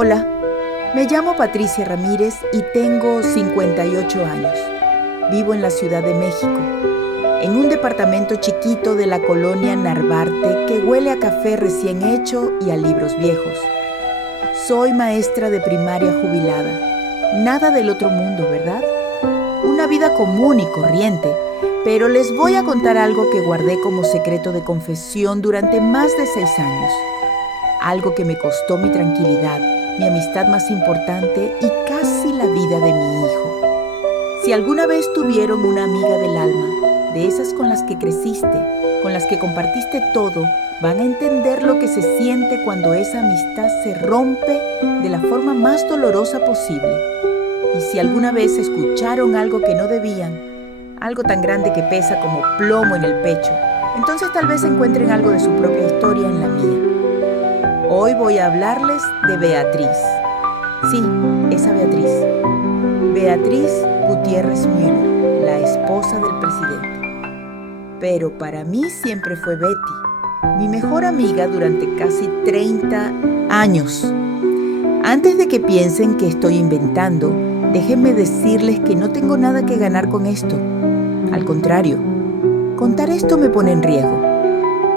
Hola, me llamo Patricia Ramírez y tengo 58 años. Vivo en la Ciudad de México, en un departamento chiquito de la colonia Narvarte que huele a café recién hecho y a libros viejos. Soy maestra de primaria jubilada. Nada del otro mundo, ¿verdad? Una vida común y corriente, pero les voy a contar algo que guardé como secreto de confesión durante más de 6 años. Algo que me costó mi tranquilidad, mi amistad más importante y casi la vida de mi hijo. Si alguna vez tuvieron una amiga del alma, de esas con las que creciste, con las que compartiste todo, van a entender lo que se siente cuando esa amistad se rompe de la forma más dolorosa posible. Y si alguna vez escucharon algo que no debían, algo tan grande que pesa como plomo en el pecho, entonces tal vez encuentren algo de su propia historia en la mía. Hoy voy a hablarles de Beatriz. Sí, esa Beatriz. Beatriz Gutiérrez Müller, la esposa del presidente. Pero para mí siempre fue Betty, mi mejor amiga durante casi 30 años. Antes de que piensen que estoy inventando, déjenme decirles que no tengo nada que ganar con esto. Al contrario, contar esto me pone en riesgo.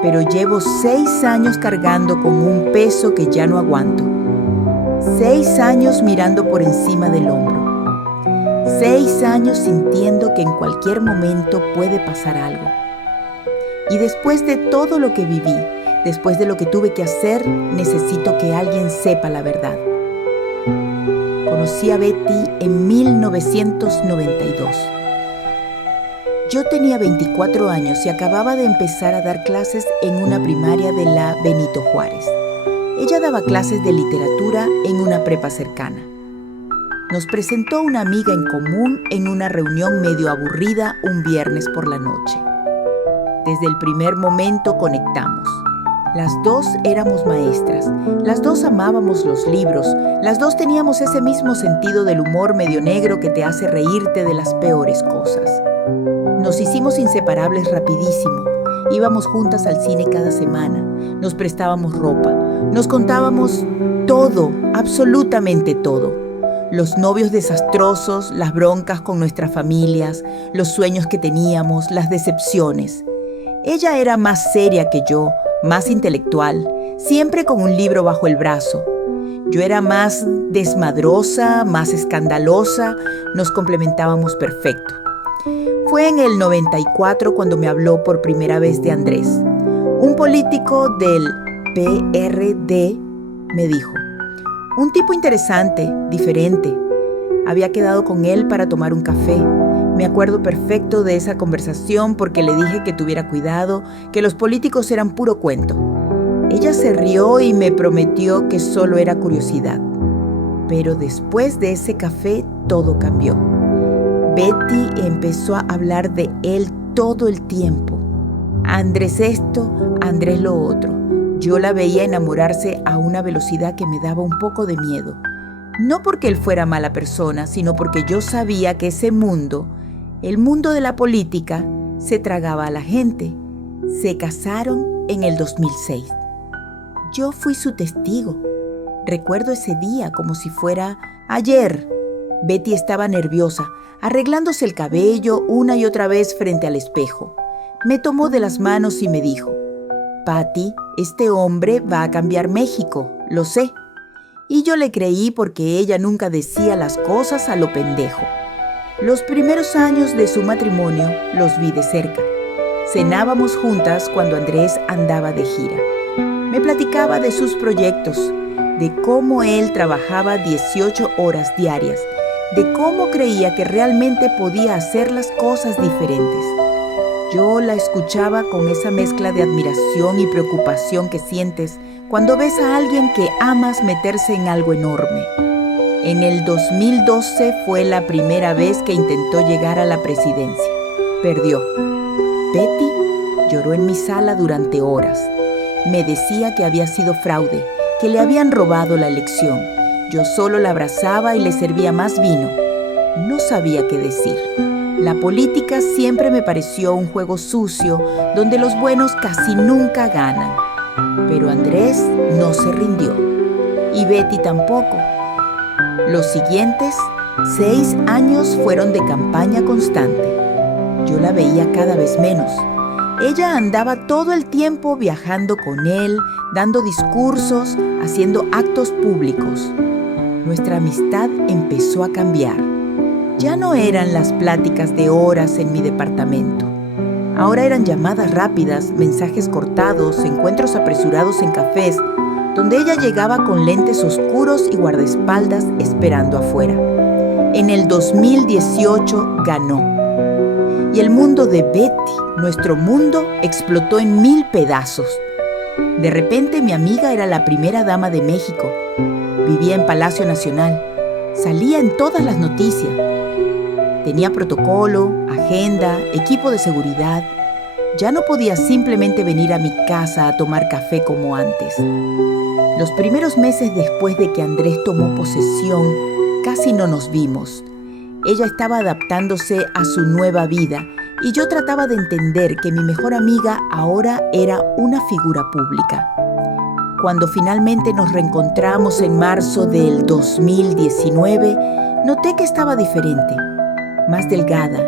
Pero llevo 6 años cargando con un peso que ya no aguanto. 6 años mirando por encima del hombro. 6 años sintiendo que en cualquier momento puede pasar algo. Y después de todo lo que viví, después de lo que tuve que hacer, necesito que alguien sepa la verdad. Conocí a Betty en 1992. Yo tenía 24 años y acababa de empezar a dar clases en una primaria de la Benito Juárez. Ella daba clases de literatura en una prepa cercana. Nos presentó una amiga en común en una reunión medio aburrida un viernes por la noche. Desde el primer momento conectamos. Las dos éramos maestras, las dos amábamos los libros, las dos teníamos ese mismo sentido del humor medio negro que te hace reírte de las peores cosas. Nos hicimos inseparables rapidísimo. Íbamos juntas al cine cada semana, nos prestábamos ropa, nos contábamos todo, absolutamente todo. Los novios desastrosos, las broncas con nuestras familias, los sueños que teníamos, las decepciones. Ella era más seria que yo, más intelectual, siempre con un libro bajo el brazo. Yo era más desmadrosa, más escandalosa, nos complementábamos perfecto. Fue en el 94 cuando me habló por primera vez de Andrés. Un político del PRD me dijo, un tipo interesante, diferente. Había quedado con él para tomar un café. Me acuerdo perfecto de esa conversación porque le dije que tuviera cuidado, que los políticos eran puro cuento. Ella se rió y me prometió que solo era curiosidad. Pero después de ese café todo cambió. Betty empezó a hablar de él todo el tiempo. Andrés esto, Andrés lo otro. Yo la veía enamorarse a una velocidad que me daba un poco de miedo. No porque él fuera mala persona, sino porque yo sabía que ese mundo, el mundo de la política, se tragaba a la gente. Se casaron en el 2006. Yo fui su testigo. Recuerdo ese día como si fuera ayer. Betty estaba nerviosa, arreglándose el cabello una y otra vez frente al espejo. Me tomó de las manos y me dijo, Patty, este hombre va a cambiar México, lo sé. Y yo le creí porque ella nunca decía las cosas a lo pendejo. Los primeros años de su matrimonio los vi de cerca. Cenábamos juntas cuando Andrés andaba de gira. Me platicaba de sus proyectos, de cómo él trabajaba 18 horas diarias, de cómo creía que realmente podía hacer las cosas diferentes. Yo la escuchaba con esa mezcla de admiración y preocupación que sientes cuando ves a alguien que amas meterse en algo enorme. En el 2012 fue la primera vez que intentó llegar a la presidencia. Perdió. Betty lloró en mi sala durante horas. Me decía que había sido fraude, que le habían robado la elección. Yo solo la abrazaba y le servía más vino. No sabía qué decir. La política siempre me pareció un juego sucio donde los buenos casi nunca ganan. Pero Andrés no se rindió. y Betty tampoco. Los siguientes 6 años fueron de campaña constante. Yo la veía cada vez menos. Ella andaba todo el tiempo viajando con él, dando discursos, haciendo actos públicos. Nuestra amistad empezó a cambiar. Ya no eran las pláticas de horas en mi departamento. Ahora eran llamadas rápidas, mensajes cortados, encuentros apresurados en cafés, donde ella llegaba con lentes oscuros y guardaespaldas esperando afuera. En el 2018 ganó. Y el mundo de Betty, nuestro mundo, explotó en 1000 pedazos. De repente mi amiga era la primera dama de México. Vivía en Palacio Nacional. Salía en todas las noticias. Tenía protocolo, agenda, equipo de seguridad. Ya no podía simplemente venir a mi casa a tomar café como antes. Los primeros meses después de que Andrés tomó posesión, casi no nos vimos. Ella estaba adaptándose a su nueva vida y yo trataba de entender que mi mejor amiga ahora era una figura pública. Cuando finalmente nos reencontramos en marzo del 2019, noté que estaba diferente, más delgada,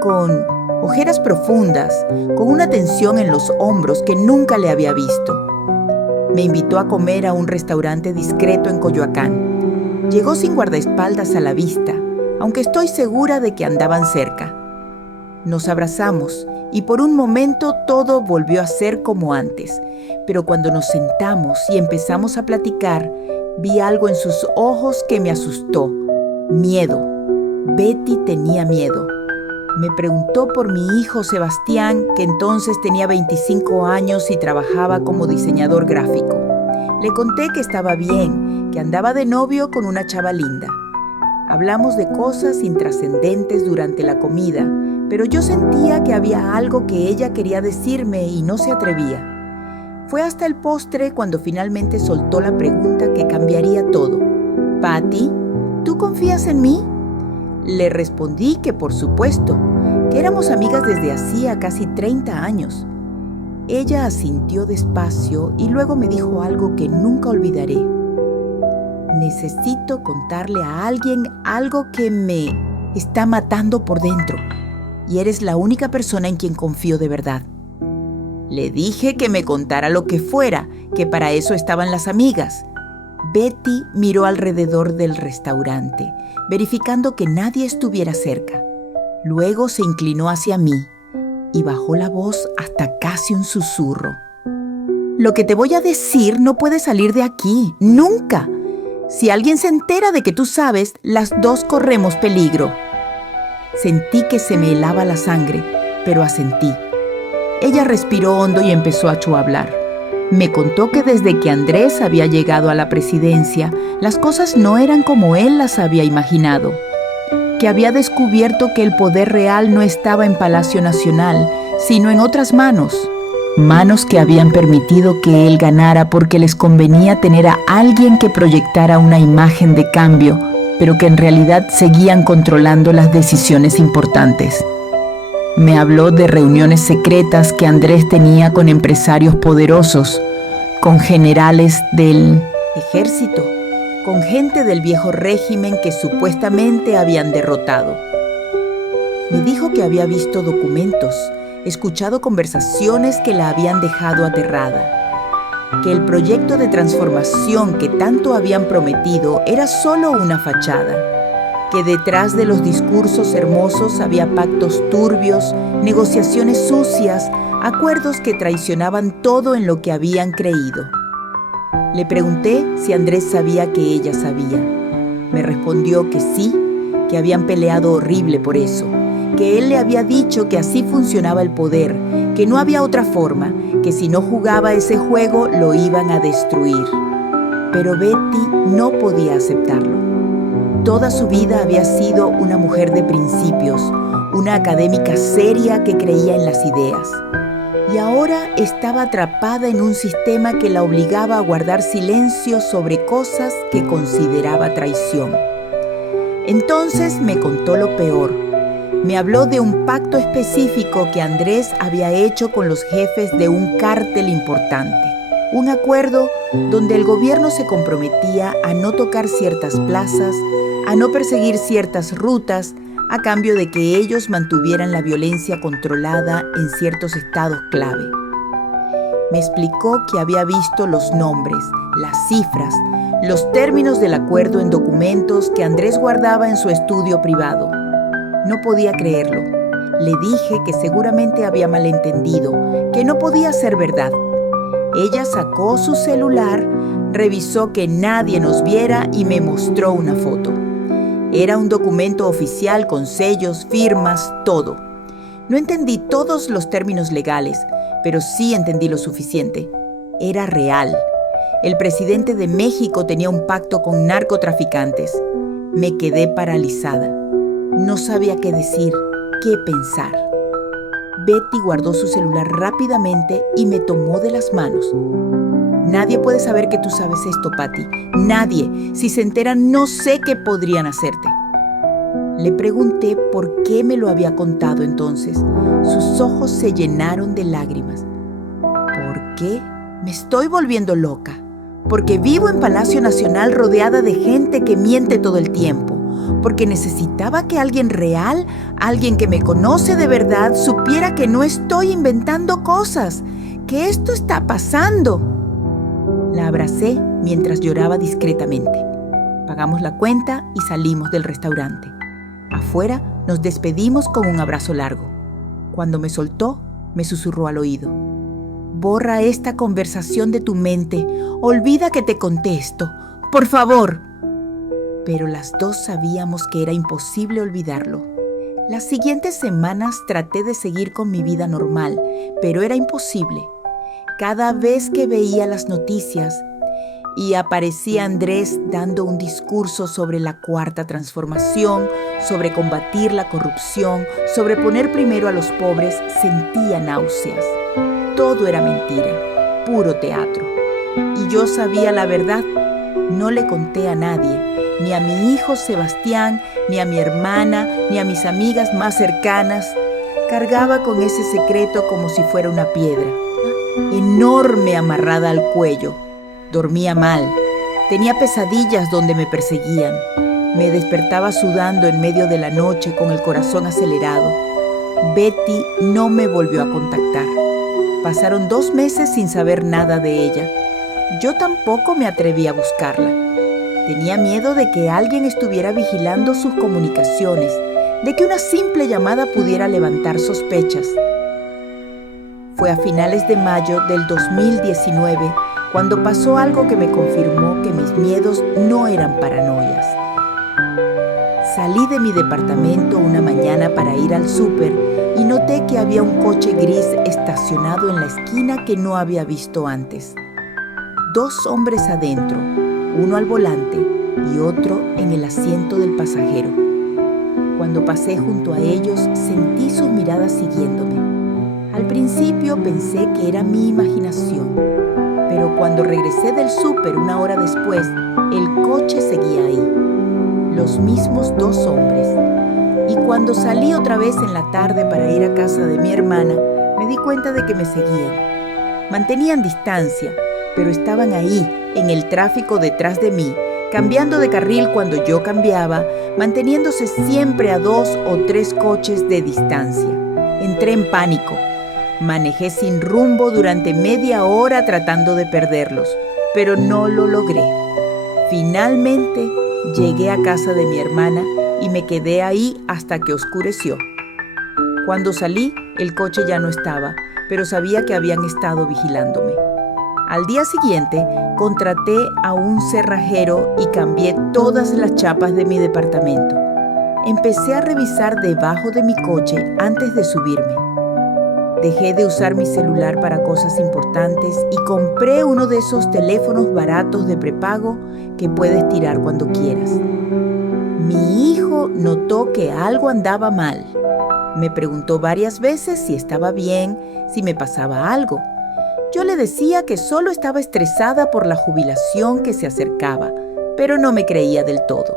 con ojeras profundas, con una tensión en los hombros que nunca le había visto. Me invitó a comer a un restaurante discreto en Coyoacán. Llegó sin guardaespaldas a la vista, aunque estoy segura de que andaban cerca. Nos abrazamos y por un momento todo volvió a ser como antes. Pero cuando nos sentamos y empezamos a platicar, vi algo en sus ojos que me asustó. Miedo. Betty tenía miedo. Me preguntó por mi hijo Sebastián, que entonces tenía 25 años y trabajaba como diseñador gráfico. Le conté que estaba bien, que andaba de novio con una chava linda. Hablamos de cosas intrascendentes durante la comida, pero yo sentía que había algo que ella quería decirme y no se atrevía. Fue hasta el postre cuando finalmente soltó la pregunta que cambiaría todo. «Patty, ¿tú confías en mí?» Le respondí que por supuesto, que éramos amigas desde hacía casi 30 años. Ella asintió despacio y luego me dijo algo que nunca olvidaré. «Necesito contarle a alguien algo que me está matando por dentro, y eres la única persona en quien confío de verdad». Le dije que me contara lo que fuera, que para eso estaban las amigas. Betty miró alrededor del restaurante, verificando que nadie estuviera cerca. Luego se inclinó hacia mí y bajó la voz hasta casi un susurro. «Lo que te voy a decir no puede salir de aquí, nunca. Si alguien se entera de que tú sabes, las dos corremos peligro». Sentí que se me helaba la sangre, pero asentí. Ella respiró hondo y empezó a hablar. Me contó que desde que Andrés había llegado a la presidencia, las cosas no eran como él las había imaginado. Que había descubierto que el poder real no estaba en Palacio Nacional, sino en otras manos. Manos que habían permitido que él ganara porque les convenía tener a alguien que proyectara una imagen de cambio, pero que en realidad seguían controlando las decisiones importantes. Me habló de reuniones secretas que Andrés tenía con empresarios poderosos, con generales del ejército, con gente del viejo régimen que supuestamente habían derrotado. Me dijo que había visto documentos, escuchado conversaciones que la habían dejado aterrada, que el proyecto de transformación que tanto habían prometido era solo una fachada, que detrás de los discursos hermosos había pactos turbios, negociaciones sucias, acuerdos que traicionaban todo en lo que habían creído. Le pregunté si Andrés sabía que ella sabía. Me respondió que sí, que habían peleado horrible por eso, que él le había dicho que así funcionaba el poder, que no había otra forma, que si no jugaba ese juego lo iban a destruir. Pero Betty no podía aceptarlo. Toda su vida había sido una mujer de principios, una académica seria que creía en las ideas. Y ahora estaba atrapada en un sistema que la obligaba a guardar silencio sobre cosas que consideraba traición. Entonces me contó lo peor. Me habló de un pacto específico que Andrés había hecho con los jefes de un cártel importante. Un acuerdo donde el gobierno se comprometía a no tocar ciertas plazas, a no perseguir ciertas rutas, a cambio de que ellos mantuvieran la violencia controlada en ciertos estados clave. Me explicó que había visto los nombres, las cifras, los términos del acuerdo en documentos que Andrés guardaba en su estudio privado. No podía creerlo. Le dije que seguramente había malentendido, que no podía ser verdad. Ella sacó su celular, revisó que nadie nos viera y me mostró una foto. Era un documento oficial con sellos, firmas, todo. No entendí todos los términos legales, pero sí entendí lo suficiente. Era real. El presidente de México tenía un pacto con narcotraficantes. Me quedé paralizada. No sabía qué decir, qué pensar. Betty guardó su celular rápidamente y me tomó de las manos. Nadie puede saber que tú sabes esto, Patty. Nadie. Si se enteran, no sé qué podrían hacerte. Le pregunté por qué me lo había contado entonces. Sus ojos se llenaron de lágrimas. ¿Por qué? Me estoy volviendo loca. Porque vivo en Palacio Nacional rodeada de gente que miente todo el tiempo. Porque necesitaba que alguien real, alguien que me conoce de verdad, supiera que no estoy inventando cosas, que esto está pasando. La abracé mientras lloraba discretamente. Pagamos la cuenta y salimos del restaurante. Afuera nos despedimos con un abrazo largo. Cuando me soltó, me susurró al oído: borra esta conversación de tu mente. Olvida que te conté esto. Por favor. Pero las dos sabíamos que era imposible olvidarlo. Las siguientes semanas traté de seguir con mi vida normal, pero era imposible. Cada vez que veía las noticias y aparecía Andrés dando un discurso sobre la cuarta transformación, sobre combatir la corrupción, sobre poner primero a los pobres, sentía náuseas. Todo era mentira, puro teatro. Y yo sabía la verdad. No le conté a nadie, ni a mi hijo Sebastián, ni a mi hermana, ni a mis amigas más cercanas. Cargaba con ese secreto como si fuera una piedra, enorme, amarrada al cuello. Dormía mal. Tenía pesadillas donde me perseguían. Me despertaba sudando en medio de la noche con el corazón acelerado. Betty no me volvió a contactar. Pasaron 2 meses sin saber nada de ella. Yo tampoco me atreví a buscarla. Tenía miedo de que alguien estuviera vigilando sus comunicaciones, de que una simple llamada pudiera levantar sospechas. Fue a finales de mayo del 2019 cuando pasó algo que me confirmó que mis miedos no eran paranoias. Salí de mi departamento una mañana para ir al súper y noté que había un coche gris estacionado en la esquina que no había visto antes. 2 hombres adentro, uno al volante y otro en el asiento del pasajero. Cuando pasé junto a ellos, sentí sus miradas siguiéndome. Al principio pensé que era mi imaginación, pero cuando regresé del súper 1 hora después, el coche seguía ahí. Los mismos 2 hombres. Y cuando salí otra vez en la tarde para ir a casa de mi hermana, me di cuenta de que me seguían. Mantenían distancia, pero estaban ahí, en el tráfico detrás de mí, cambiando de carril cuando yo cambiaba, manteniéndose siempre a 2 o 3 coches de distancia. Entré en pánico. Manejé sin rumbo durante media hora tratando de perderlos, pero no lo logré. Finalmente, llegué a casa de mi hermana y me quedé ahí hasta que oscureció. Cuando salí, el coche ya no estaba, pero sabía que habían estado vigilándome. Al día siguiente, contraté a un cerrajero y cambié todas las chapas de mi departamento. Empecé a revisar debajo de mi coche antes de subirme. Dejé de usar mi celular para cosas importantes y compré uno de esos teléfonos baratos de prepago que puedes tirar cuando quieras. Mi hijo notó que algo andaba mal. Me preguntó varias veces si estaba bien, si me pasaba algo. Yo le decía que solo estaba estresada por la jubilación que se acercaba, pero no me creía del todo.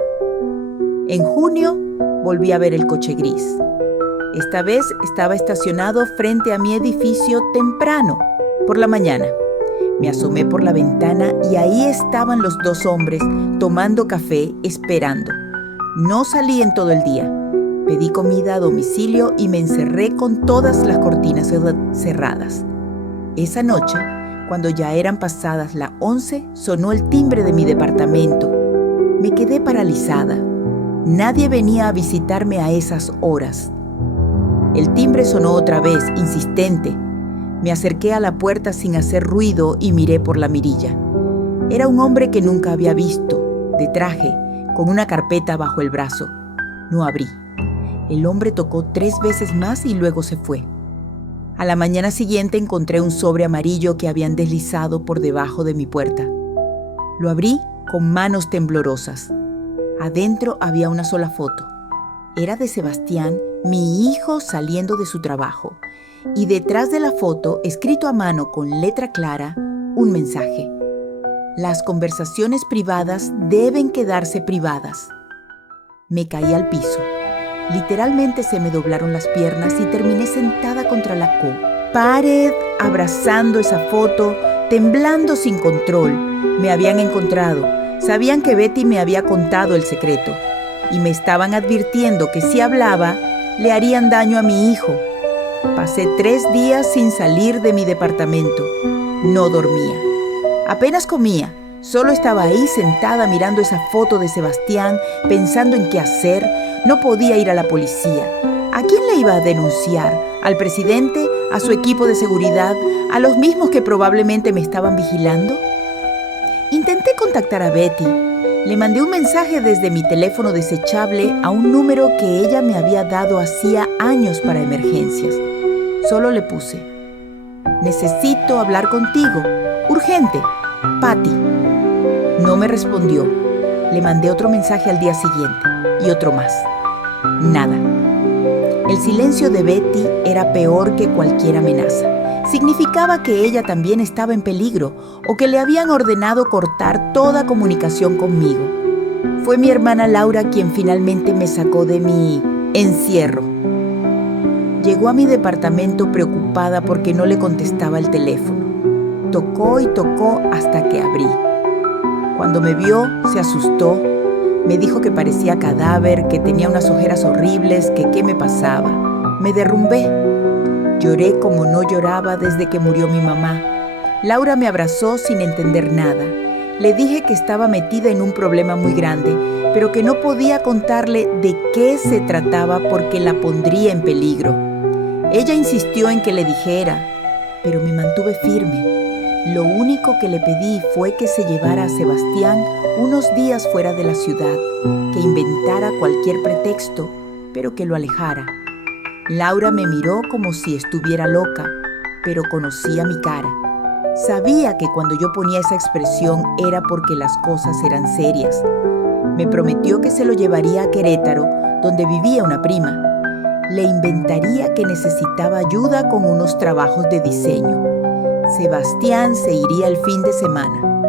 En junio volví a ver el coche gris. Esta vez estaba estacionado frente a mi edificio temprano, por la mañana. Me asomé por la ventana y ahí estaban los dos hombres tomando café, esperando. No salí en todo el día. Pedí comida a domicilio y me encerré con todas las cortinas cerradas. Esa noche, cuando ya eran pasadas las 11, sonó el timbre de mi departamento. Me quedé paralizada. Nadie venía a visitarme a esas horas. El timbre sonó otra vez, insistente. Me acerqué a la puerta sin hacer ruido y miré por la mirilla. Era un hombre que nunca había visto, de traje, con una carpeta bajo el brazo. No abrí. El hombre tocó 3 veces más y luego se fue. A la mañana siguiente encontré un sobre amarillo que habían deslizado por debajo de mi puerta. Lo abrí con manos temblorosas. Adentro había una sola foto. Era de Sebastián, mi hijo, saliendo de su trabajo. Y detrás de la foto, escrito a mano con letra clara, un mensaje. Las conversaciones privadas deben quedarse privadas. Me caí al piso. Literalmente se me doblaron las piernas y terminé sentada contra la pared, abrazando esa foto, temblando sin control. Me habían encontrado. Sabían que Betty me había contado el secreto y me estaban advirtiendo que si hablaba, le harían daño a mi hijo. Pasé 3 días sin salir de mi departamento. No dormía. Apenas comía. Solo estaba ahí sentada mirando esa foto de Sebastián, pensando en qué hacer. No podía ir a la policía. ¿A quién le iba a denunciar? ¿Al presidente? ¿A su equipo de seguridad? ¿A los mismos que probablemente me estaban vigilando? Intenté contactar a Betty. Le mandé un mensaje desde mi teléfono desechable a un número que ella me había dado hacía años para emergencias. Solo le puse: necesito hablar contigo. Urgente. Patty. No me respondió. Le mandé otro mensaje al día siguiente y otro más. Nada. El silencio de Betty era peor que cualquier amenaza. Significaba que ella también estaba en peligro o que le habían ordenado cortar toda comunicación conmigo. Fue mi hermana Laura quien finalmente me sacó de mi encierro. Llegó a mi departamento preocupada porque no le contestaba el teléfono. Tocó y tocó hasta que abrí. Cuando me vio, se asustó. Me dijo que parecía cadáver, que tenía unas ojeras horribles, que qué me pasaba. Me derrumbé. Lloré como no lloraba desde que murió mi mamá. Laura me abrazó sin entender nada. Le dije que estaba metida en un problema muy grande, pero que no podía contarle de qué se trataba porque la pondría en peligro. Ella insistió en que le dijera, pero me mantuve firme. Lo único que le pedí fue que se llevara a Sebastián unos días fuera de la ciudad, que inventara cualquier pretexto, pero que lo alejara. Laura me miró como si estuviera loca, pero conocía mi cara. Sabía que cuando yo ponía esa expresión era porque las cosas eran serias. Me prometió que se lo llevaría a Querétaro, donde vivía una prima. Le inventaría que necesitaba ayuda con unos trabajos de diseño. Sebastián se iría el fin de semana.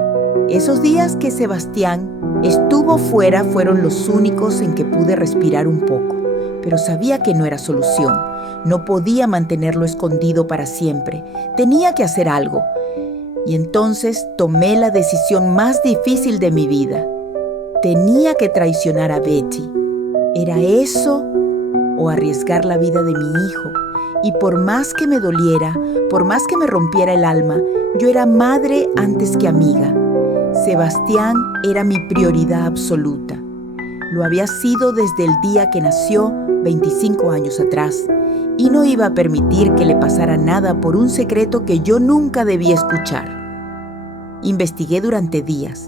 Esos días que Sebastián estuvo fuera fueron los únicos en que pude respirar un poco, pero sabía que no era solución. No podía mantenerlo escondido para siempre. Tenía que hacer algo. Y entonces tomé la decisión más difícil de mi vida. Tenía que traicionar a Betty. ¿Era eso o arriesgar la vida de mi hijo? Y por más que me doliera, por más que me rompiera el alma, yo era madre antes que amiga. Sebastián era mi prioridad absoluta. Lo había sido desde el día que nació, 25 años atrás, y no iba a permitir que le pasara nada por un secreto que yo nunca debía escuchar. Investigué durante días.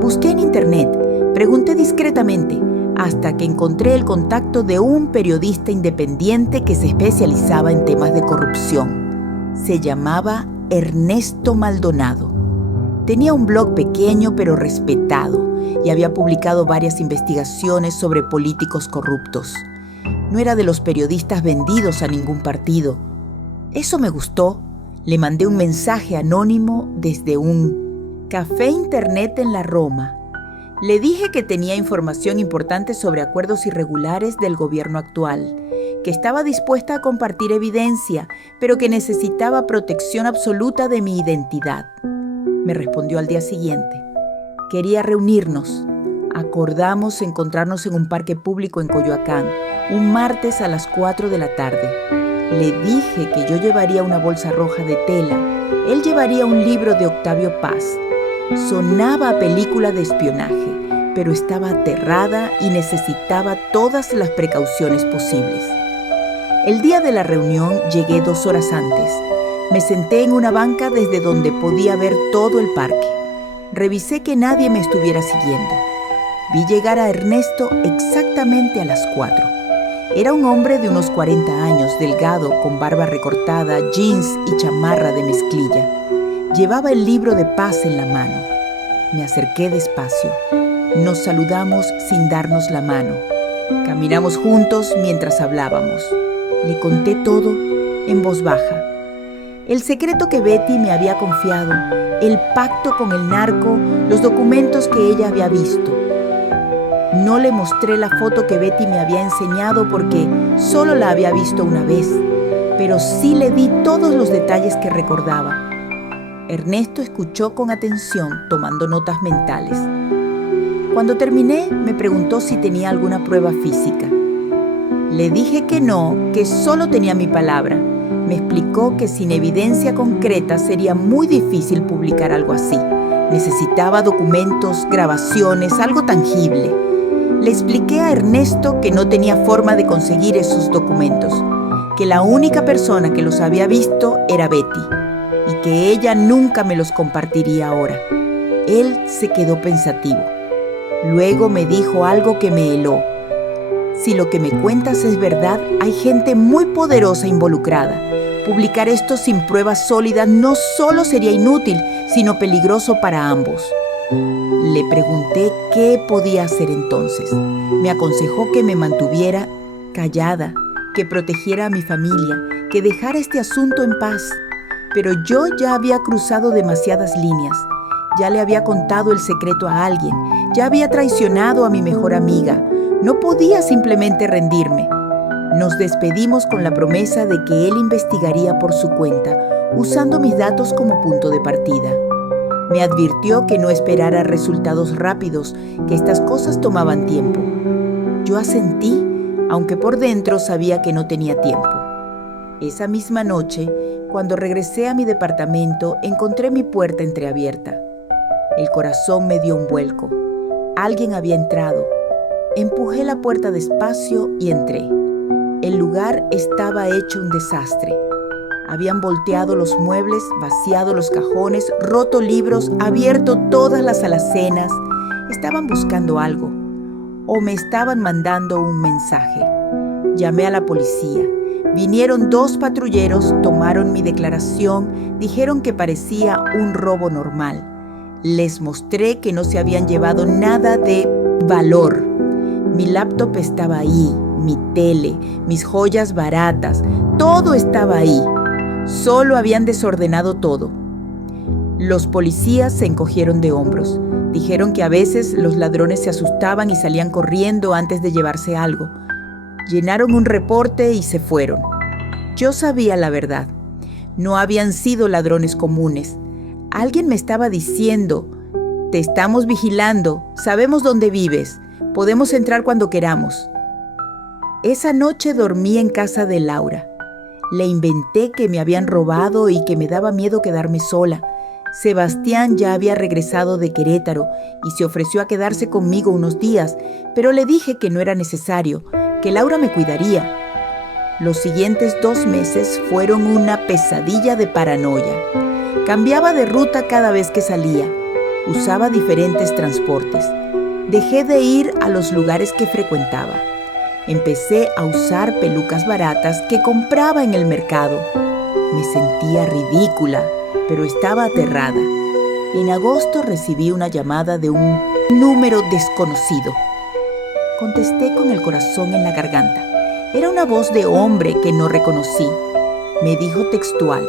Busqué en internet, pregunté discretamente, hasta que encontré el contacto de un periodista independiente que se especializaba en temas de corrupción. Se llamaba Ernesto Maldonado. Tenía un blog pequeño pero respetado y había publicado varias investigaciones sobre políticos corruptos. No era de los periodistas vendidos a ningún partido. Eso me gustó. Le mandé un mensaje anónimo desde un café internet en la Roma. Le dije que tenía información importante sobre acuerdos irregulares del gobierno actual, que estaba dispuesta a compartir evidencia, pero que necesitaba protección absoluta de mi identidad. me respondió al día siguiente. Quería reunirnos. Acordamos encontrarnos en un parque público en Coyoacán, un martes a las 4 de la tarde. Le dije que yo llevaría una bolsa roja de tela. Él llevaría un libro de Octavio Paz. Sonaba a película de espionaje, pero estaba aterrada y necesitaba todas las precauciones posibles. El día de la reunión llegué 2 horas antes. Me senté en una banca desde donde podía ver todo el parque. Revisé que nadie me estuviera siguiendo. Vi llegar a Ernesto exactamente a las 4. Era un hombre de unos 40 años, delgado, con barba recortada, jeans y chamarra de mezclilla. Llevaba el libro de Paz en la mano. Me acerqué despacio. Nos saludamos sin darnos la mano. Caminamos juntos mientras hablábamos. Le conté todo en voz baja. El secreto que Betty me había confiado, el pacto con el narco, los documentos que ella había visto. No le mostré la foto que Betty me había enseñado porque solo la había visto una vez, pero sí le di todos los detalles que recordaba. Ernesto escuchó con atención, tomando notas mentales. Cuando terminé, me preguntó si tenía alguna prueba física. Le dije que no, que solo tenía mi palabra. Me explicó que sin evidencia concreta sería muy difícil publicar algo así. Necesitaba documentos, grabaciones, algo tangible. Le expliqué a Ernesto que no tenía forma de conseguir esos documentos, que la única persona que los había visto era Betty y que ella nunca me los compartiría ahora. Él se quedó pensativo. Luego me dijo algo que me heló. Si lo que me cuentas es verdad, hay gente muy poderosa involucrada. Publicar esto sin pruebas sólidas no solo sería inútil, sino peligroso para ambos. Le pregunté qué podía hacer entonces. Me aconsejó que me mantuviera callada, que protegiera a mi familia, que dejara este asunto en paz. Pero yo ya había cruzado demasiadas líneas. Ya le había contado el secreto a alguien. Ya había traicionado a mi mejor amiga. No podía simplemente rendirme. Nos despedimos con la promesa de que él investigaría por su cuenta, usando mis datos como punto de partida. Me advirtió que no esperara resultados rápidos, que estas cosas tomaban tiempo. Yo asentí, aunque por dentro sabía que no tenía tiempo. Esa misma noche, cuando regresé a mi departamento, encontré mi puerta entreabierta. El corazón me dio un vuelco. Alguien había entrado. Empujé la puerta despacio y entré. El lugar estaba hecho un desastre. Habían volteado los muebles, vaciado los cajones, roto libros, abierto todas las alacenas. Estaban buscando algo o me estaban mandando un mensaje. Llamé a la policía. Vinieron 2 patrulleros, tomaron mi declaración, dijeron que parecía un robo normal. Les mostré que no se habían llevado nada de valor. Mi laptop estaba ahí, mi tele, mis joyas baratas, todo estaba ahí. Solo habían desordenado todo. Los policías se encogieron de hombros. Dijeron que a veces los ladrones se asustaban y salían corriendo antes de llevarse algo. Llenaron un reporte y se fueron. Yo sabía la verdad. No habían sido ladrones comunes. Alguien me estaba diciendo: te estamos vigilando, sabemos dónde vives, podemos entrar cuando queramos. Esa noche dormí en casa de Laura. Le inventé que me habían robado y que me daba miedo quedarme sola. Sebastián ya había regresado de Querétaro y se ofreció a quedarse conmigo unos días, pero le dije que no era necesario, que Laura me cuidaría. Los siguientes 2 meses fueron una pesadilla de paranoia. Cambiaba de ruta cada vez que salía. Usaba diferentes transportes. Dejé de ir a los lugares que frecuentaba. Empecé a usar pelucas baratas que compraba en el mercado. Me sentía ridícula, pero estaba aterrada. En agosto recibí una llamada de un número desconocido. Contesté con el corazón en la garganta. Era una voz de hombre que no reconocí. Me dijo textual: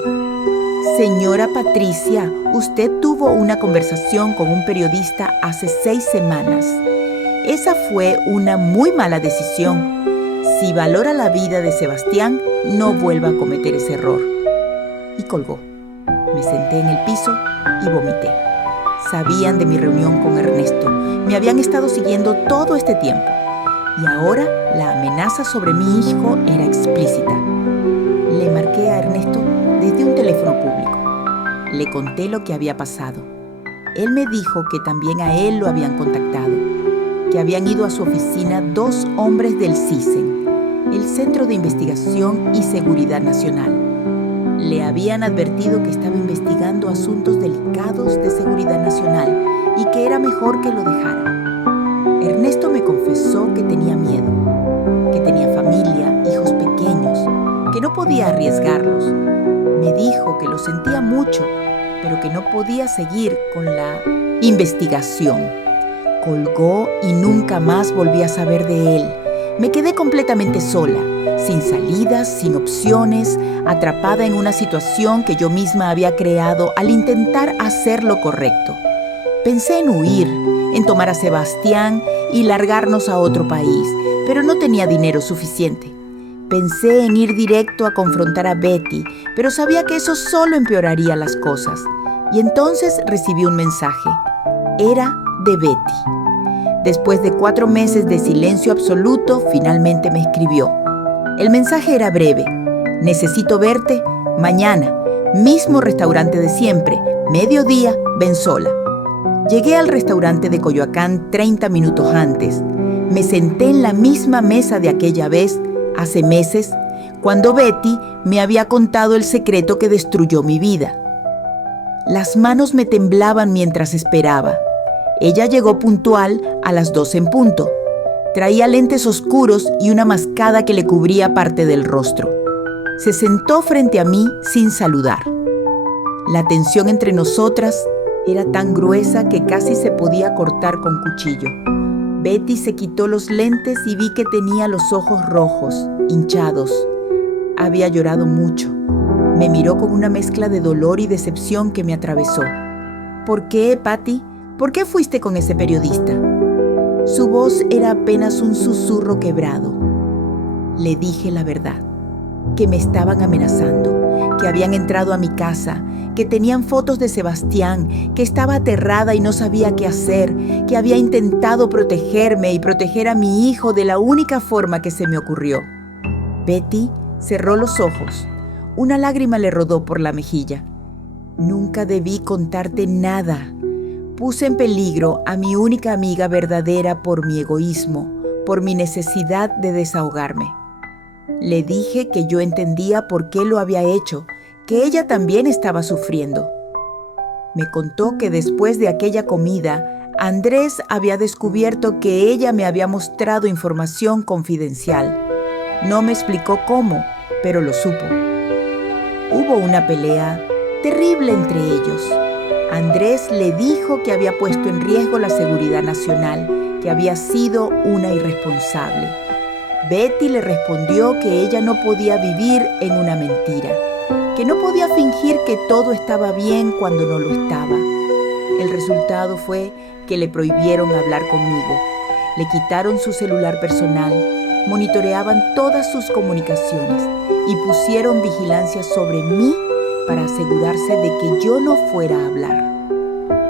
señora Patricia, usted tuvo una conversación con un periodista hace 6 semanas. Esa fue una muy mala decisión. Si valora la vida de Sebastián, no vuelva a cometer ese error. Y colgó. Me senté en el piso y vomité. sabían de mi reunión con Ernesto. Me habían estado siguiendo todo este tiempo. Y ahora la amenaza sobre mi hijo era explícita. Le marqué a Ernesto desde un teléfono público. Le conté lo que había pasado. Él me dijo que también a él lo habían contactado, que habían ido a su oficina 2 hombres del CISEN, el Centro de Investigación y Seguridad Nacional. Le habían advertido que estaba investigando asuntos delicados de seguridad nacional y que era mejor que lo dejara. Ernesto me confesó que tenía miedo, que tenía familia, hijos pequeños, que no podía arriesgarlos. Me dijo que lo sentía mucho, pero que no podía seguir con la investigación. Colgó y nunca más volví a saber de él. Me quedé completamente sola, sin salidas, sin opciones, atrapada en una situación que yo misma había creado al intentar hacer lo correcto. Pensé en huir, en tomar a Sebastián y largarnos a otro país, pero no tenía dinero suficiente. Pensé en ir directo a confrontar a Betty, pero sabía que eso solo empeoraría las cosas. Y entonces recibí un mensaje. Era de Betty. Después de 4 meses de silencio absoluto, finalmente me escribió. El mensaje era breve. Necesito verte mañana, mismo restaurante de siempre, mediodía, ven sola. Llegué al restaurante de Coyoacán 30 minutos antes. Me senté en la misma mesa de aquella vez, hace meses, cuando Betty me había contado el secreto que destruyó mi vida. Las manos me temblaban mientras esperaba. Ella llegó puntual a las 2 en punto. Traía lentes oscuros y una mascada que le cubría parte del rostro. Se sentó frente a mí sin saludar. La tensión entre nosotras era tan gruesa que casi se podía cortar con cuchillo. Betty se quitó los lentes y vi que tenía los ojos rojos, hinchados. Había llorado mucho. Me miró con una mezcla de dolor y decepción que me atravesó. ¿Por qué, Patty? ¿Por qué fuiste con ese periodista? Su voz era apenas un susurro quebrado. Le dije la verdad, que me estaban amenazando, que habían entrado a mi casa, que tenían fotos de Sebastián, que estaba aterrada y no sabía qué hacer, que había intentado protegerme y proteger a mi hijo de la única forma que se me ocurrió. Betty cerró los ojos. Una lágrima le rodó por la mejilla. Nunca debí contarte nada. Puse en peligro a mi única amiga verdadera por mi egoísmo, por mi necesidad de desahogarme. Le dije que yo entendía por qué lo había hecho, que ella también estaba sufriendo. Me contó que después de aquella comida, Andrés había descubierto que ella me había mostrado información confidencial. No me explicó cómo, pero lo supo. Hubo una pelea terrible entre ellos. Andrés le dijo que había puesto en riesgo la seguridad nacional, que había sido una irresponsable. Betty le respondió que ella no podía vivir en una mentira, que no podía fingir que todo estaba bien cuando no lo estaba. El resultado fue que le prohibieron hablar conmigo. Le quitaron su celular personal, monitoreaban todas sus comunicaciones y pusieron vigilancia sobre mí para asegurarse de que yo no fuera a hablar.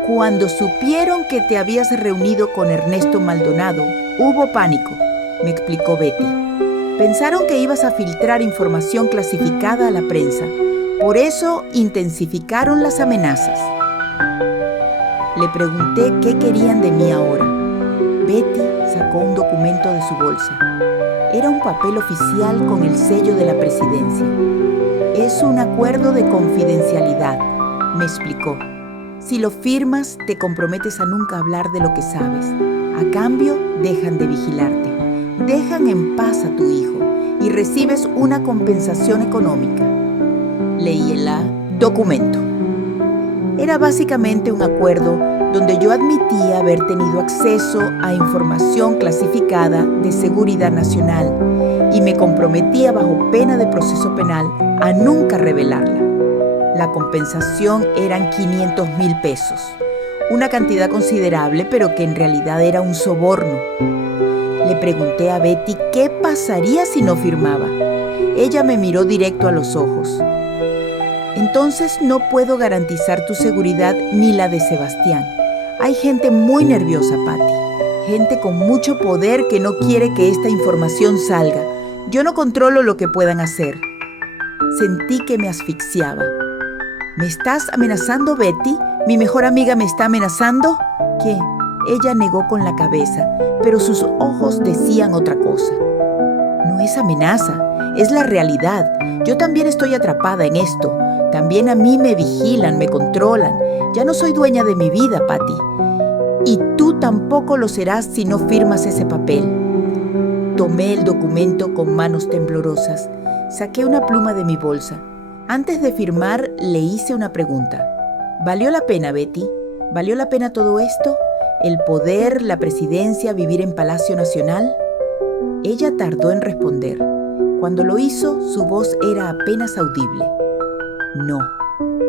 Cuando supieron que te habías reunido con Ernesto Maldonado, hubo pánico, me explicó Betty. Pensaron que ibas a filtrar información clasificada a la prensa. Por eso intensificaron las amenazas. Le pregunté qué querían de mí ahora. Betty sacó un documento de su bolsa. Era un papel oficial con el sello de la presidencia. Es un acuerdo de confidencialidad, me explicó. Si lo firmas, te comprometes a nunca hablar de lo que sabes. A cambio, dejan de vigilarte. Dejan en paz a tu hijo y recibes una compensación económica. Leí el documento. Era básicamente un acuerdo donde yo admitía haber tenido acceso a información clasificada de seguridad nacional y me comprometía bajo pena de proceso penal a nunca revelarla. La compensación eran 500,000 pesos, una cantidad considerable, pero que en realidad era un soborno. Le pregunté a Betty qué pasaría si no firmaba. Ella me miró directo a los ojos. Entonces no puedo garantizar tu seguridad ni la de Sebastián. Hay gente muy nerviosa, Patty. Gente con mucho poder que no quiere que esta información salga. Yo no controlo lo que puedan hacer. Sentí que me asfixiaba. ¿Me estás amenazando, Betty? ¿Mi mejor amiga me está amenazando? ¿Qué? Ella negó con la cabeza, pero sus ojos decían otra cosa. No es amenaza, es la realidad. Yo también estoy atrapada en esto. También a mí me vigilan, me controlan. Ya no soy dueña de mi vida, Patty. Y tú tampoco lo serás si no firmas ese papel. Tomé el documento con manos temblorosas. Saqué una pluma de mi bolsa. Antes de firmar, le hice una pregunta. ¿Valió la pena, Betty? ¿Valió la pena todo esto? ¿El poder, la presidencia, vivir en Palacio Nacional? Ella tardó en responder. Cuando lo hizo, su voz era apenas audible. No,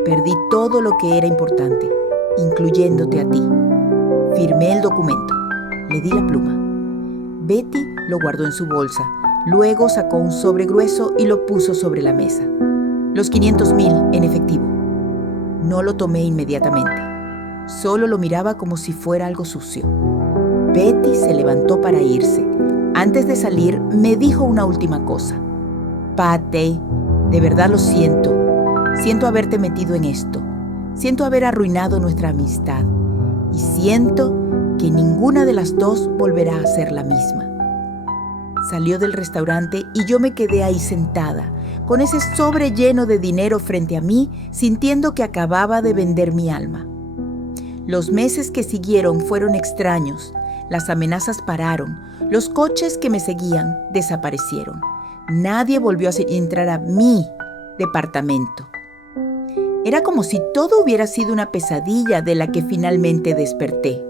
perdí todo lo que era importante, incluyéndote a ti. Firmé el documento. Le di la pluma. Betty lo guardó en su bolsa. Luego sacó un sobre grueso y lo puso sobre la mesa. Los 500,000 en efectivo. No lo tomé inmediatamente. Solo lo miraba como si fuera algo sucio. Betty se levantó para irse. Antes de salir, me dijo una última cosa. Patty, de verdad lo siento. Siento haberte metido en esto. Siento haber arruinado nuestra amistad. Y siento que ninguna de las dos volverá a ser la misma. Salió del restaurante y yo me quedé ahí sentada, con ese sobre lleno de dinero frente a mí, sintiendo que acababa de vender mi alma. Los meses que siguieron fueron extraños. Las amenazas pararon. Los coches que me seguían desaparecieron. Nadie volvió a entrar a mi departamento. Era como si todo hubiera sido una pesadilla de la que finalmente desperté.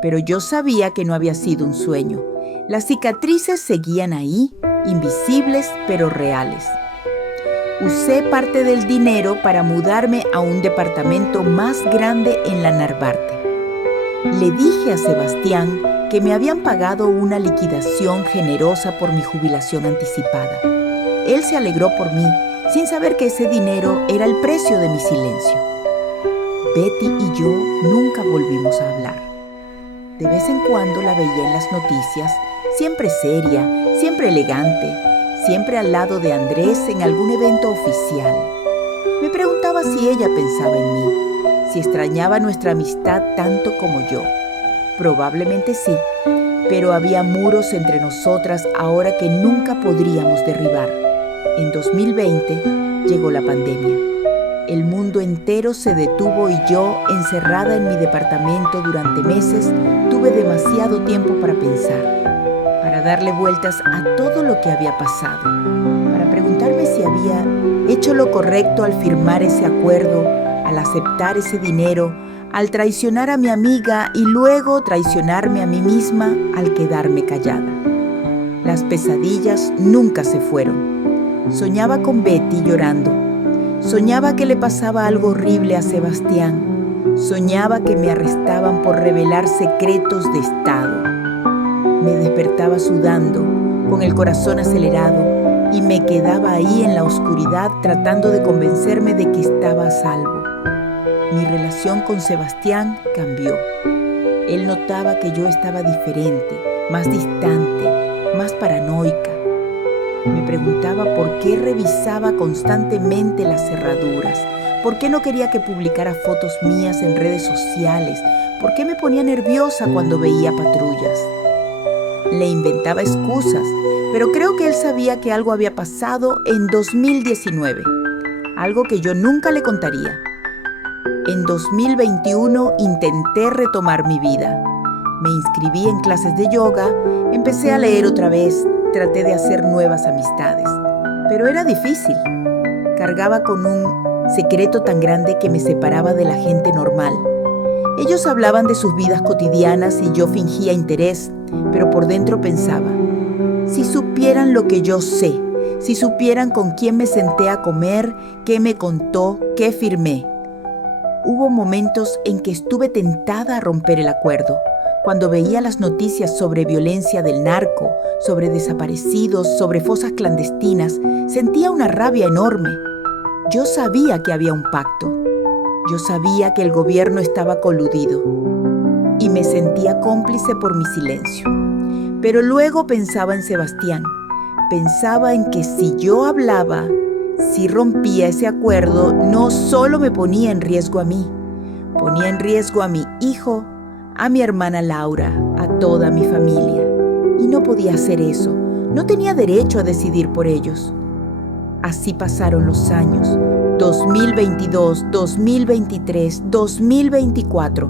Pero yo sabía que no había sido un sueño. Las cicatrices seguían ahí, invisibles pero reales. Usé parte del dinero para mudarme a un departamento más grande en la Narvarte. Le dije a Sebastián que me habían pagado una liquidación generosa por mi jubilación anticipada. Él se alegró por mí, sin saber que ese dinero era el precio de mi silencio. Betty y yo nunca volvimos a hablar. De vez en cuando la veía en las noticias, siempre seria, siempre elegante, siempre al lado de Andrés en algún evento oficial. Me preguntaba si ella pensaba en mí, si extrañaba nuestra amistad tanto como yo. Probablemente sí, pero había muros entre nosotras ahora que nunca podríamos derribar. En 2020 llegó la pandemia. El mundo entero se detuvo y yo, encerrada en mi departamento durante meses, tuve demasiado tiempo para pensar, para darle vueltas a todo lo que había pasado, para preguntarme si había hecho lo correcto al firmar ese acuerdo, al aceptar ese dinero, al traicionar a mi amiga y luego traicionarme a mí misma al quedarme callada. Las pesadillas nunca se fueron. Soñaba con Betty llorando. Soñaba que le pasaba algo horrible a Sebastián. Soñaba que me arrestaban por revelar secretos de Estado. Me despertaba sudando, con el corazón acelerado, y me quedaba ahí en la oscuridad tratando de convencerme de que estaba a salvo. Mi relación con Sebastián cambió. Él notaba que yo estaba diferente, más distante, más paranoica. Me preguntaba por qué revisaba constantemente las cerraduras, por qué no quería que publicara fotos mías en redes sociales, por qué me ponía nerviosa cuando veía patrullas. Le inventaba excusas, pero creo que él sabía que algo había pasado en 2019, algo que yo nunca le contaría. En 2021 intenté retomar mi vida. Me inscribí en clases de yoga, empecé a leer otra vez, traté de hacer nuevas amistades, pero era difícil. Cargaba con un secreto tan grande que me separaba de la gente normal. Ellos hablaban de sus vidas cotidianas y yo fingía interés, pero por dentro pensaba, si supieran lo que yo sé, si supieran con quién me senté a comer, qué me contó, qué firmé. Hubo momentos en que estuve tentada a romper el acuerdo. Cuando veía las noticias sobre violencia del narco, sobre desaparecidos, sobre fosas clandestinas, sentía una rabia enorme. Yo sabía que había un pacto. Yo sabía que el gobierno estaba coludido. y me sentía cómplice por mi silencio. Pero luego pensaba en Sebastián. Pensaba en que si yo hablaba, si rompía ese acuerdo, no solo me ponía en riesgo a mí, ponía en riesgo a mi hijo, a mi hermana Laura, a toda mi familia. Y no podía hacer eso. No tenía derecho a decidir por ellos. Así pasaron los años. 2022, 2023, 2024.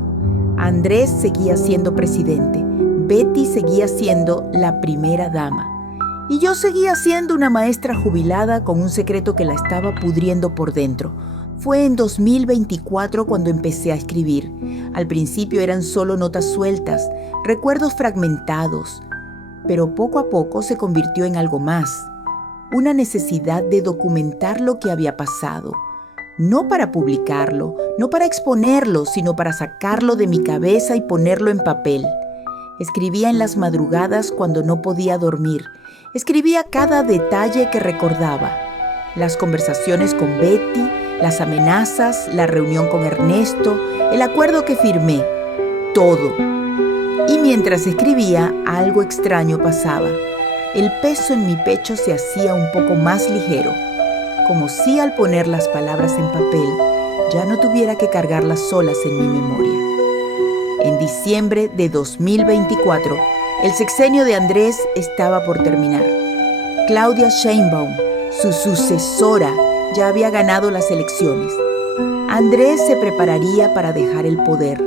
Andrés seguía siendo presidente. Betty seguía siendo la primera dama. Y yo seguía siendo una maestra jubilada con un secreto que la estaba pudriendo por dentro. Fue en 2024 cuando empecé a escribir. Al principio eran solo notas sueltas, recuerdos fragmentados, pero poco a poco se convirtió en algo más. Una necesidad de documentar lo que había pasado. No para publicarlo, no para exponerlo, sino para sacarlo de mi cabeza y ponerlo en papel. Escribía en las madrugadas cuando no podía dormir. Escribía cada detalle que recordaba. Las conversaciones con Betty, las amenazas, la reunión con Ernesto, el acuerdo que firmé. Todo. Y mientras escribía, algo extraño pasaba. El peso en mi pecho se hacía un poco más ligero, como si al poner las palabras en papel ya no tuviera que cargarlas solas en mi memoria. En diciembre de 2024, el sexenio de Andrés estaba por terminar. Claudia Sheinbaum, su sucesora, ya había ganado las elecciones. Andrés se prepararía para dejar el poder.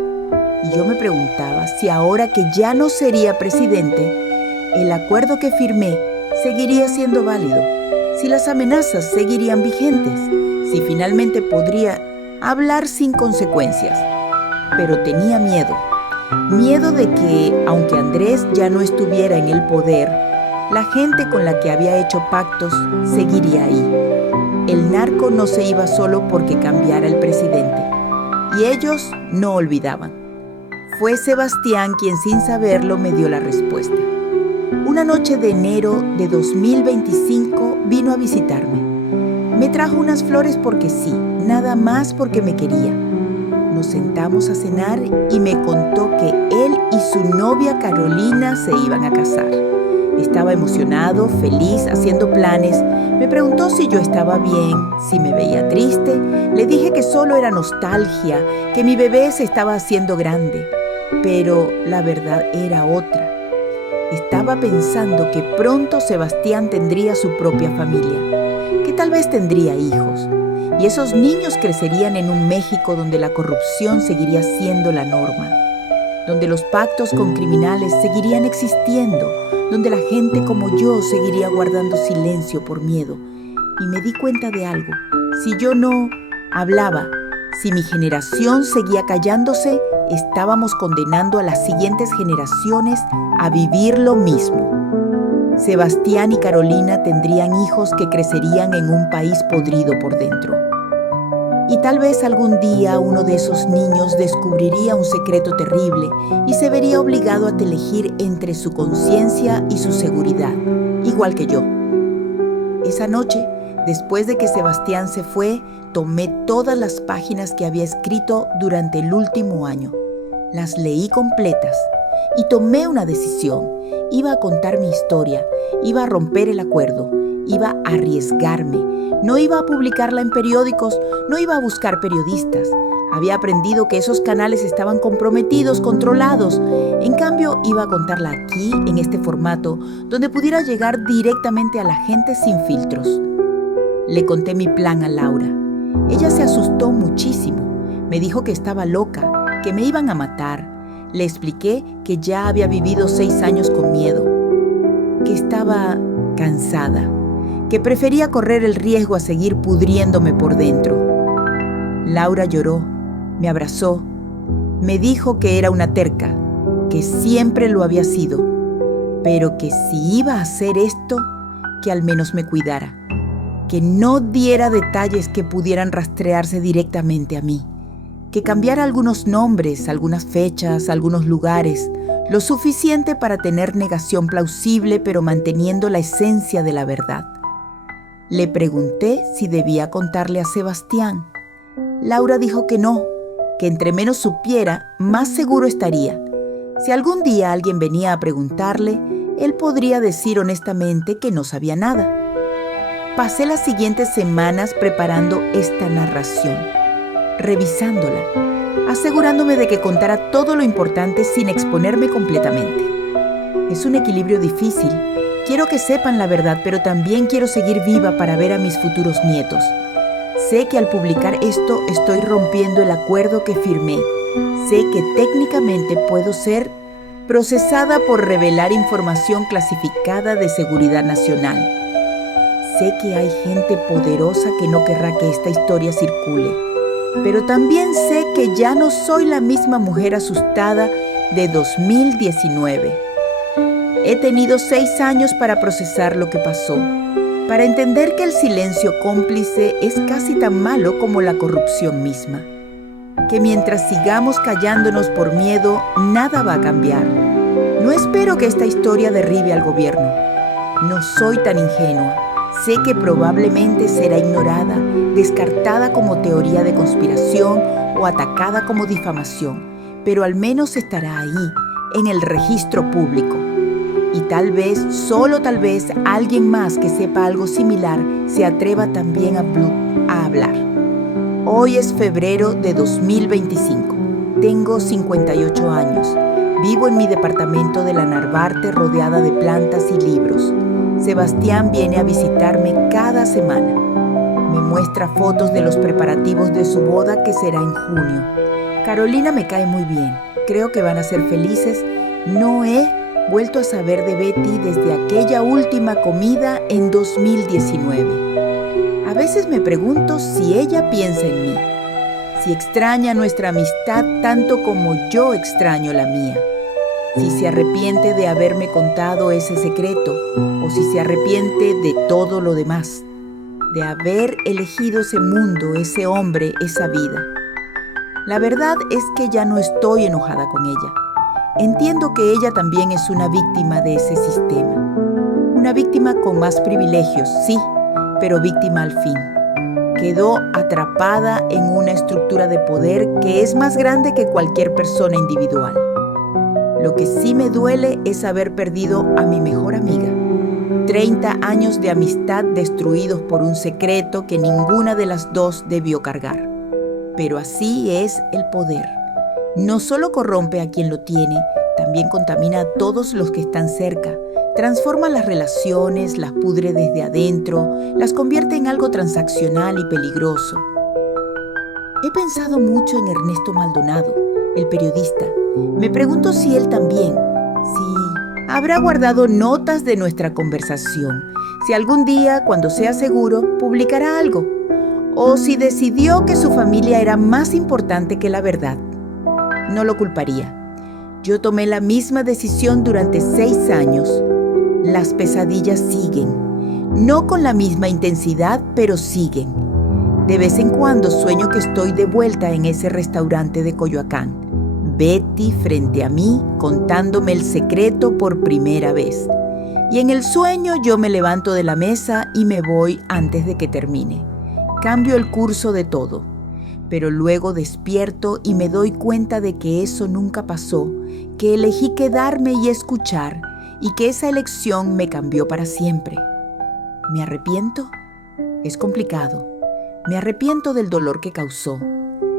Y yo me preguntaba si ahora que ya no sería presidente, el acuerdo que firmé seguiría siendo válido, si las amenazas seguirían vigentes, si finalmente podría hablar sin consecuencias. Pero tenía miedo de que, aunque Andrés ya no estuviera en el poder, la gente con la que había hecho pactos seguiría ahí. El narco no se iba solo porque cambiara el presidente, y ellos no olvidaban. Fue Sebastián quien sin saberlo me dio la respuesta. Una noche de enero de 2025 vino a visitarme. Me trajo unas flores porque sí, nada más porque me quería. Nos sentamos a cenar y me contó que él y su novia Carolina se iban a casar. Estaba emocionado, feliz, haciendo planes. Me preguntó si yo estaba bien, si me veía triste. Le dije que solo era nostalgia, que mi bebé se estaba haciendo grande. Pero la verdad era otra. Estaba pensando que pronto Sebastián tendría su propia familia, que tal vez tendría hijos. Y esos niños crecerían en un México donde la corrupción seguiría siendo la norma, donde los pactos con criminales seguirían existiendo, donde la gente como yo seguiría guardando silencio por miedo. Y me di cuenta de algo. Si yo no hablaba, si mi generación seguía callándose, estábamos condenando a las siguientes generaciones a vivir lo mismo. Sebastián y Carolina tendrían hijos que crecerían en un país podrido por dentro. Y tal vez algún día uno de esos niños descubriría un secreto terrible y se vería obligado a elegir entre su conciencia y su seguridad, igual que yo. Esa noche, después de que Sebastián se fue, tomé todas las páginas que había escrito durante el último año. Las leí completas y tomé una decisión. Iba a contar mi historia, iba a romper el acuerdo, iba a arriesgarme. No iba a publicarla en periódicos, no iba a buscar periodistas. Había aprendido que esos canales estaban comprometidos, controlados. En cambio, iba a contarla aquí, en este formato, donde pudiera llegar directamente a la gente sin filtros. Le conté mi plan a Laura. Ella se asustó muchísimo. Me dijo que estaba loca, que me iban a matar. Le expliqué que ya había vivido 6 años con miedo, que estaba cansada, que prefería correr el riesgo a seguir pudriéndome por dentro. Laura lloró, me abrazó, me dijo que era una terca, que siempre lo había sido, pero que si iba a hacer esto, que al menos me cuidara, que no diera detalles que pudieran rastrearse directamente a mí, que cambiara algunos nombres, algunas fechas, algunos lugares, lo suficiente para tener negación plausible, pero manteniendo la esencia de la verdad. Le pregunté si debía contarle a Sebastián. Laura dijo que no, que entre menos supiera, más seguro estaría. Si algún día alguien venía a preguntarle, él podría decir honestamente que no sabía nada. Pasé las siguientes semanas preparando esta narración, revisándola, asegurándome de que contara todo lo importante sin exponerme completamente. Es un equilibrio difícil. Quiero que sepan la verdad, pero también quiero seguir viva para ver a mis futuros nietos. Sé que al publicar esto estoy rompiendo el acuerdo que firmé. Sé que técnicamente puedo ser procesada por revelar información clasificada de seguridad nacional. Sé que hay gente poderosa que no querrá que esta historia circule. Pero también sé que ya no soy la misma mujer asustada de 2019. He tenido 6 años para procesar lo que pasó, para entender que el silencio cómplice es casi tan malo como la corrupción misma. Que mientras sigamos callándonos por miedo, nada va a cambiar. No espero que esta historia derribe al gobierno. No soy tan ingenua. Sé que probablemente será ignorada, descartada como teoría de conspiración o atacada como difamación, pero al menos estará ahí, en el registro público. Y tal vez, solo tal vez, alguien más que sepa algo similar se atreva también a hablar. Hoy es febrero de 2025. Tengo 58 años. Vivo en mi departamento de la Narvarte rodeada de plantas y libros. Sebastián viene a visitarme cada semana. Me muestra fotos de los preparativos de su boda que será en junio. Carolina me cae muy bien. Creo que van a ser felices. No he vuelto a saber de Betty desde aquella última comida en 2019. A veces me pregunto si ella piensa en mí, si extraña nuestra amistad tanto como yo extraño la mía, si se arrepiente de haberme contado ese secreto o si se arrepiente de todo lo demás, de haber elegido ese mundo, ese hombre, esa vida. La verdad es que ya no estoy enojada con ella. Entiendo que ella también es una víctima de ese sistema. Una víctima con más privilegios, sí, pero víctima al fin. Quedó atrapada en una estructura de poder que es más grande que cualquier persona individual. Lo que sí me duele es haber perdido a mi mejor amiga. 30 años de amistad destruidos por un secreto que ninguna de las dos debió cargar. Pero así es el poder. No solo corrompe a quien lo tiene, también contamina a todos los que están cerca. Transforma las relaciones, las pudre desde adentro, las convierte en algo transaccional y peligroso. He pensado mucho en Ernesto Maldonado, el periodista. Me pregunto si él también, si habrá guardado notas de nuestra conversación, si algún día, cuando sea seguro, publicará algo, o si decidió que su familia era más importante que la verdad. No lo culparía. Yo tomé la misma decisión durante 6 años. Las pesadillas siguen. No con la misma intensidad, pero siguen. De vez en cuando sueño que estoy de vuelta en ese restaurante de Coyoacán. Betty frente a mí, contándome el secreto por primera vez. Y en el sueño yo me levanto de la mesa y me voy antes de que termine. Cambio el curso de todo. Pero luego despierto y me doy cuenta de que eso nunca pasó, que elegí quedarme y escuchar, y que esa elección me cambió para siempre. ¿Me arrepiento? Es complicado. Me arrepiento del dolor que causó.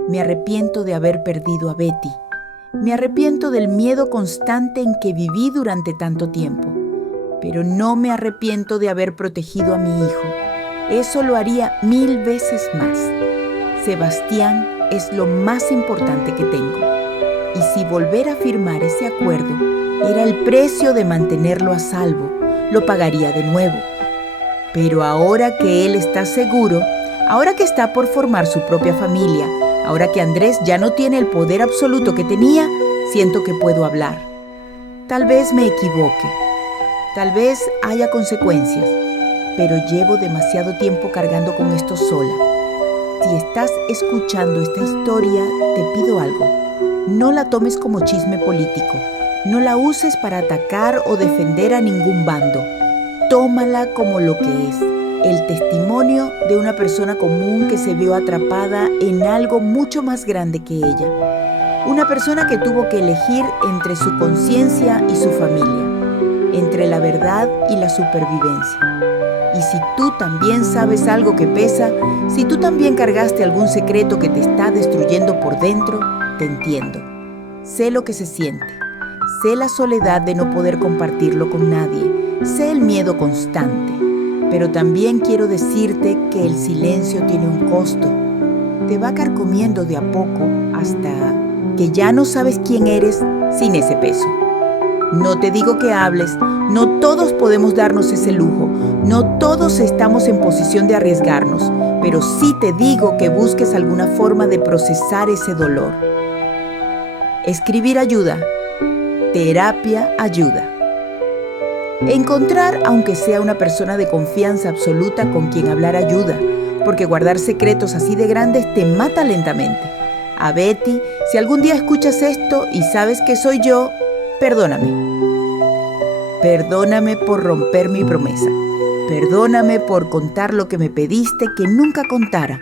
Me arrepiento de haber perdido a Betty. Me arrepiento del miedo constante en que viví durante tanto tiempo. Pero no me arrepiento de haber protegido a mi hijo. Eso lo haría 1000 veces más. Sebastián es lo más importante que tengo. Y si volver a firmar ese acuerdo era el precio de mantenerlo a salvo, lo pagaría de nuevo. Pero ahora que él está seguro, ahora que está por formar su propia familia, ahora que Andrés ya no tiene el poder absoluto que tenía, siento que puedo hablar. Tal vez me equivoque, tal vez haya consecuencias, pero llevo demasiado tiempo cargando con esto sola. Si estás escuchando esta historia, te pido algo. No la tomes como chisme político. No la uses para atacar o defender a ningún bando. Tómala como lo que es, el testimonio de una persona común que se vio atrapada en algo mucho más grande que ella. Una persona que tuvo que elegir entre su conciencia y su familia, entre la verdad y la supervivencia. Y si tú también sabes algo que pesa, si tú también cargaste algún secreto que te está destruyendo por dentro, te entiendo. Sé lo que se siente. Sé la soledad de no poder compartirlo con nadie. Sé el miedo constante. Pero también quiero decirte que el silencio tiene un costo. Te va carcomiendo de a poco hasta que ya no sabes quién eres sin ese peso. No te digo que hables, no todos podemos darnos ese lujo, no todos estamos en posición de arriesgarnos, pero sí te digo que busques alguna forma de procesar ese dolor. Escribir ayuda, terapia ayuda. Encontrar, aunque sea una persona de confianza absoluta con quien hablar ayuda, porque guardar secretos así de grandes te mata lentamente. A Betty, si algún día escuchas esto y sabes que soy yo, perdóname. Perdóname por romper mi promesa. Perdóname por contar lo que me pediste que nunca contara.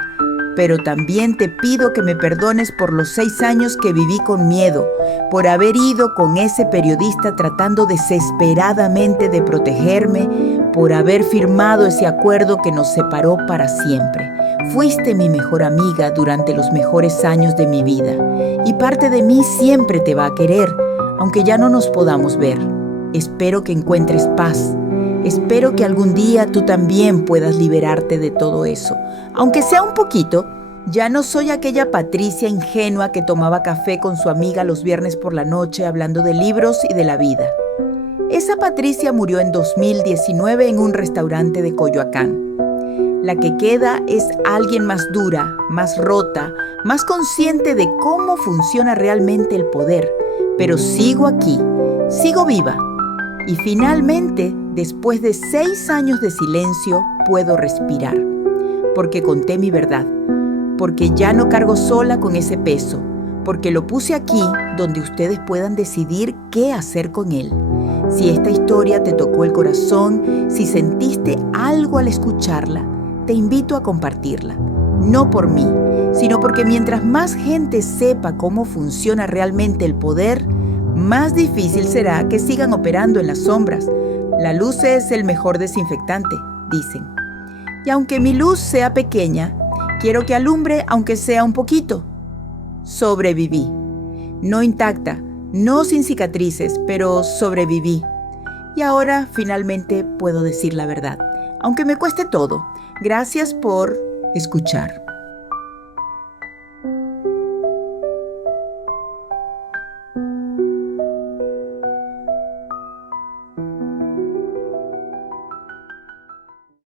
Pero también te pido que me perdones por los 6 años que viví con miedo, por haber ido con ese periodista tratando desesperadamente de protegerme, por haber firmado ese acuerdo que nos separó para siempre. Fuiste mi mejor amiga durante los mejores años de mi vida, y parte de mí siempre te va a querer, aunque ya no nos podamos ver. Espero que encuentres paz. Espero que algún día tú también puedas liberarte de todo eso. Aunque sea un poquito, ya no soy aquella Patricia ingenua que tomaba café con su amiga los viernes por la noche hablando de libros y de la vida. Esa Patricia murió en 2019 en un restaurante de Coyoacán. La que queda es alguien más dura, más rota, más consciente de cómo funciona realmente el poder. Pero sigo aquí, sigo viva. Y finalmente, después de 6 años de silencio, puedo respirar. Porque conté mi verdad. Porque ya no cargo sola con ese peso. Porque lo puse aquí donde ustedes puedan decidir qué hacer con él. Si esta historia te tocó el corazón, si sentiste algo al escucharla, te invito a compartirla. No por mí, sino porque mientras más gente sepa cómo funciona realmente el poder, más difícil será que sigan operando en las sombras. La luz es el mejor desinfectante, dicen. Y aunque mi luz sea pequeña, quiero que alumbre aunque sea un poquito. Sobreviví. No intacta, no sin cicatrices, pero sobreviví. Y ahora finalmente puedo decir la verdad, aunque me cueste todo. Gracias por escuchar.